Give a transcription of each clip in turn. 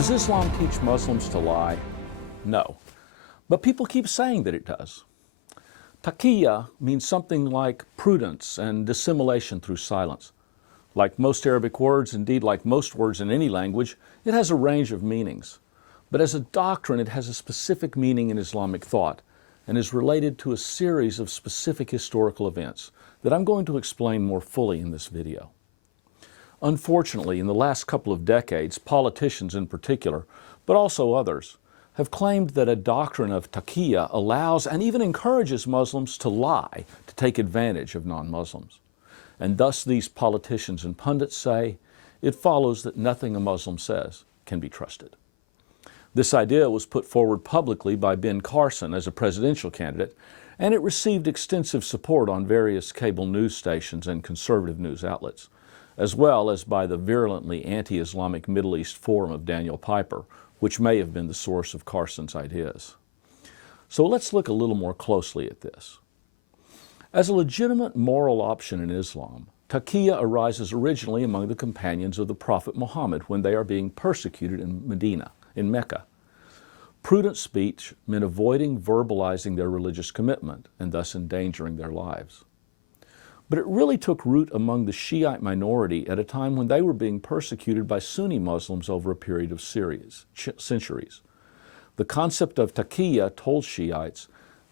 Does Islam teach Muslims to lie? No. But people keep saying that it does. Taqiyya means something like prudence and dissimulation through silence. Like most Arabic words, indeed like most words in any language, it has a range of meanings. But as a doctrine, it has a specific meaning in Islamic thought and is related to a series of specific historical events that I'm going to explain more fully in this video. Unfortunately, in the last couple of decades, politicians in particular, but also others, have claimed that a doctrine of taqiyya allows and even encourages Muslims to lie, to take advantage of non-Muslims. And thus these politicians and pundits say, it follows that nothing a Muslim says can be trusted. This idea was put forward publicly by Ben Carson as a presidential candidate, and it received extensive support on various cable news stations and conservative news outlets, as well as by the virulently anti-Islamic Middle East Forum of Daniel Piper, which may have been the source of Carson's ideas. So let's look a little more closely at this. As a legitimate moral option in Islam, taqiyya arises originally among the companions of the Prophet Muhammad when they are being persecuted in Medina, in Mecca. Prudent speech meant avoiding verbalizing their religious commitment and thus endangering their lives. But it really took root among the Shiite minority at a time when they were being persecuted by Sunni Muslims over a period of centuries. The concept of taqiyya told Shiites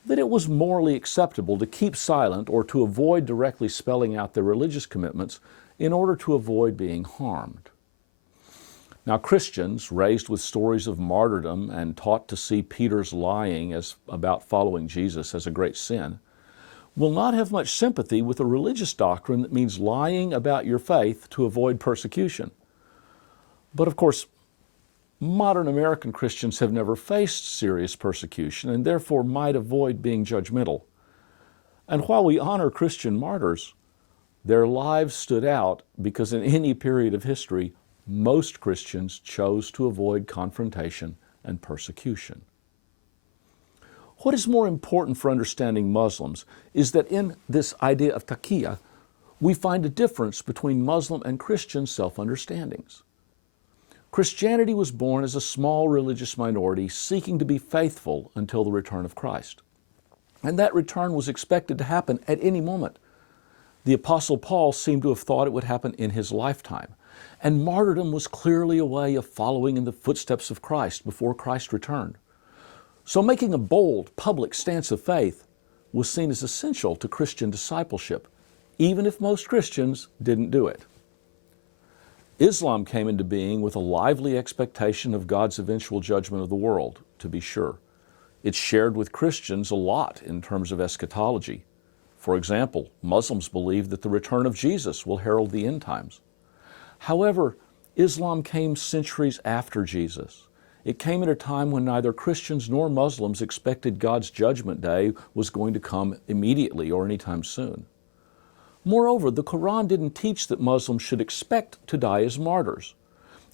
that it was morally acceptable to keep silent or to avoid directly spelling out their religious commitments in order to avoid being harmed. Now, Christians, raised with stories of martyrdom and taught to see Peter's lying about following Jesus as a great sin, will not have much sympathy with a religious doctrine that means lying about your faith to avoid persecution. But of course, modern American Christians have never faced serious persecution and therefore might avoid being judgmental. And while we honor Christian martyrs, their lives stood out because in any period of history, most Christians chose to avoid confrontation and persecution. What is more important for understanding Muslims is that in this idea of taqiyya, we find a difference between Muslim and Christian self-understandings. Christianity was born as a small religious minority seeking to be faithful until the return of Christ. And that return was expected to happen at any moment. The Apostle Paul seemed to have thought it would happen in his lifetime. And martyrdom was clearly a way of following in the footsteps of Christ before Christ returned. So making a bold, public stance of faith was seen as essential to Christian discipleship, even if most Christians didn't do it. Islam came into being with a lively expectation of God's eventual judgment of the world, to be sure. It's shared with Christians a lot in terms of eschatology. For example, Muslims believe that the return of Jesus will herald the end times. However, Islam came centuries after Jesus. It came at a time when neither Christians nor Muslims expected God's judgment day was going to come immediately or anytime soon. Moreover, the Quran didn't teach that Muslims should expect to die as martyrs.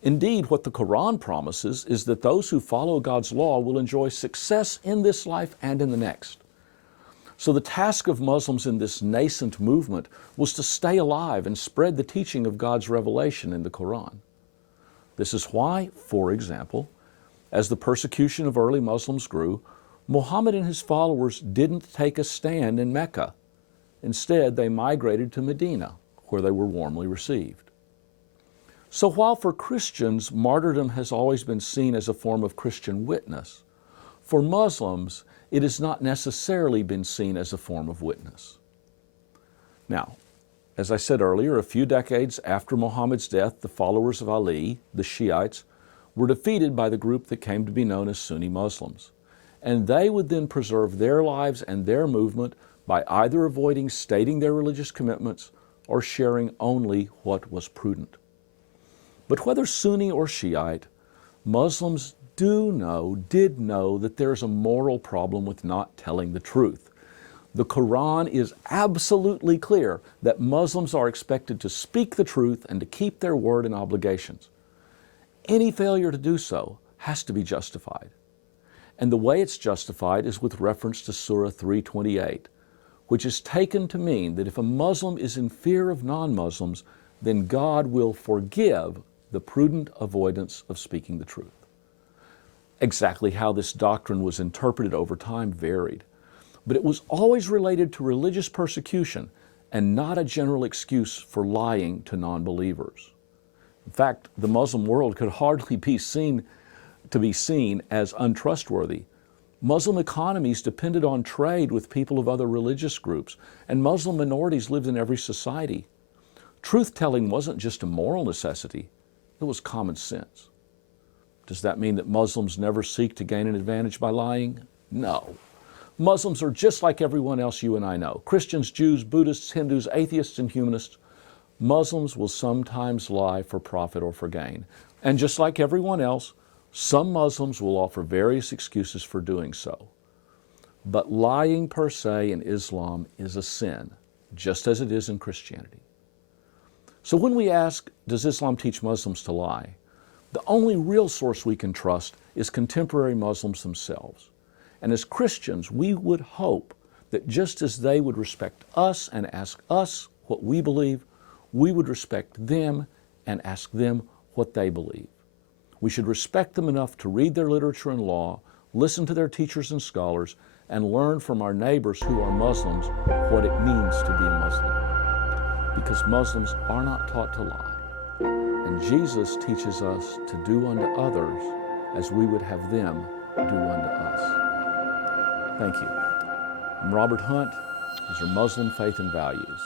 Indeed, what the Quran promises is that those who follow God's law will enjoy success in this life and in the next. So the task of Muslims in this nascent movement was to stay alive and spread the teaching of God's revelation in the Quran. This is why, for example, as the persecution of early Muslims grew, Muhammad and his followers didn't take a stand in Mecca. Instead, they migrated to Medina, where they were warmly received. So while for Christians, martyrdom has always been seen as a form of Christian witness, for Muslims, it has not necessarily been seen as a form of witness. Now, as I said earlier, a few decades after Muhammad's death, the followers of Ali, the Shiites, were defeated by the group that came to be known as Sunni Muslims. And they would then preserve their lives and their movement by either avoiding stating their religious commitments or sharing only what was prudent. But whether Sunni or Shiite, Muslims did know that there's a moral problem with not telling the truth. The Quran is absolutely clear that Muslims are expected to speak the truth and to keep their word and obligations. Any failure to do so has to be justified. And the way it's justified is with reference to Surah 328, which is taken to mean that if a Muslim is in fear of non-Muslims, then God will forgive the prudent avoidance of speaking the truth. Exactly how this doctrine was interpreted over time varied, but it was always related to religious persecution and not a general excuse for lying to non-believers. In fact, the Muslim world could hardly be seen as untrustworthy. Muslim economies depended on trade with people of other religious groups, and Muslim minorities lived in every society. Truth-telling wasn't just a moral necessity, it was common sense. Does that mean that Muslims never seek to gain an advantage by lying? No. Muslims are just like everyone else you and I know. Christians, Jews, Buddhists, Hindus, atheists, and humanists. Muslims will sometimes lie for profit or for gain. And just like everyone else, some Muslims will offer various excuses for doing so. But lying per se in Islam is a sin, just as it is in Christianity. So when we ask, does Islam teach Muslims to lie? The only real source we can trust is contemporary Muslims themselves. And as Christians, we would hope that just as they would respect us and ask us what we believe, we would respect them and ask them what they believe. We should respect them enough to read their literature and law, listen to their teachers and scholars, and learn from our neighbors who are Muslims what it means to be a Muslim. Because Muslims are not taught to lie. And Jesus teaches us to do unto others as we would have them do unto us. Thank you. I'm Robert Hunt. These are Muslim Faith and Values.